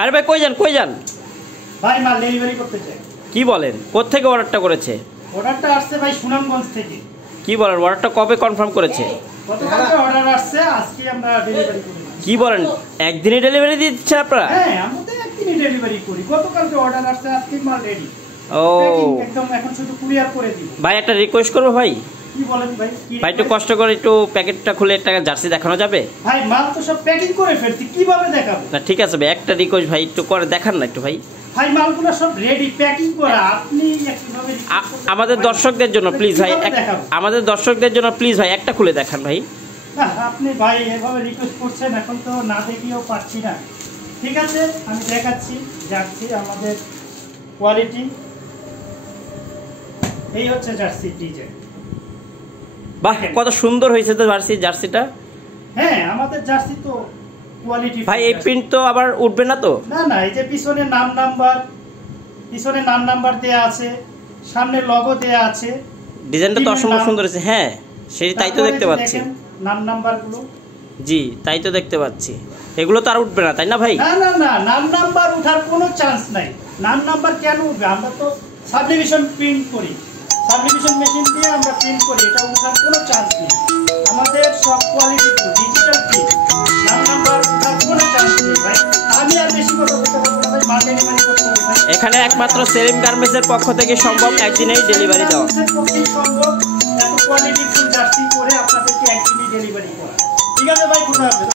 আরে ভাই কই যান ভাই মাল ডেলিভারি করতে চাই। কি বলেন? কোত্থেকে অর্ডারটা করেছে? অর্ডারটা আসছে ভাই সুনামগঞ্জ থেকে। কি বলেন? অর্ডারটা কবে কনফার্ম করেছে? গতকালকে অর্ডার আসছে, আজকে আমরা ডেলিভারি করি। কি বলেন? একদিনে ডেলিভারি দিচ্ছেন আপনারা? হ্যাঁ, আমরা তো একদিনে ডেলিভারি করি। গতকালকে অর্ডার আসছে, আজকে মাল রেডি। ও একদম এখন শুধু কুরিয়ার করে দিব। ভাই একটা রিকোয়েস্ট করবো ভাই। কি বলেন ভাই? ভাই একটু কষ্ট করে একটু প্যাকেটটা খুলে একটা জার্সি দেখানো যাবে? ভাই মাল তো সব প্যাকিং করে ফেলছি, কিভাবে দেখাবো? না ঠিক আছে ভাই, একটা রিকোয়েস্ট ভাই, একটু করে দেখান না একটু ভাই। ভাই মালগুলো সব রেডি প্যাকিং করা, আপনি কিভাবে আমাদের দর্শকদের জন্য প্লিজ ভাই, আমাদের দর্শকদের জন্য প্লিজ ভাই একটা খুলে দেখান ভাই। না আপনি ভাই এভাবে রিকোয়েস্ট করছেন, এখন তো না দেখিয়েও পাচ্ছি না। ঠিক আছে আমি দেখাচ্ছি জার্সি, আমাদের কোয়ালিটি এই হচ্ছে জার্সি ডিজাইন। বাহ কত সুন্দর হয়েছে তো জার্সিটা। হ্যাঁ আমাদের জার্সি তো কোয়ালিটি। ভাই এই প্রিন্ট তো আবার উঠবে না তো? না না, এই যে পিছনে নাম নাম্বার দেয়া আছে, সামনে লগো দেয়া আছে। ডিজাইনটা তো অসম্ভব সুন্দর হয়েছে। হ্যাঁ সেই তাই তো দেখতে পাচ্ছি, নাম্বারগুলো। জি তাই তো দেখতে পাচ্ছি। এগুলো তো আর উঠবে না তাই না ভাই? না না না, নাম্বার ওঠার কোনো চান্স নাই। নাম্বার কেন উঠবে? আমরা তো সাবডিভিশন প্রিন্ট করি, সাবডিভিশন মেশিন দিয়ে আমরা প্রিন্ট করি, এটা ওঠার কোনো চান্স নেই। আমাদের সব কোয়ালিটি ডিজিটাল প্রিন্ট, নাম্বার ওঠার কোনো চান্স নেই ভাই। আমি আর বেশি কথা বলতে পারবো না ভাই, মাল ডেলিভারি করতে হবে ভাই। এখানে একমাত্র সেলিম গার্মেন্টসের পক্ষ থেকে সম্ভব একদিনেই ডেলিভারি দেওয়া। সম্ভব এত কোয়ালিটি ফুল জার্সি করে আপনাদেরকে একদিনই ডেলিভারি করা। ঠিক আছে ভাই, খুদা হাফেজ।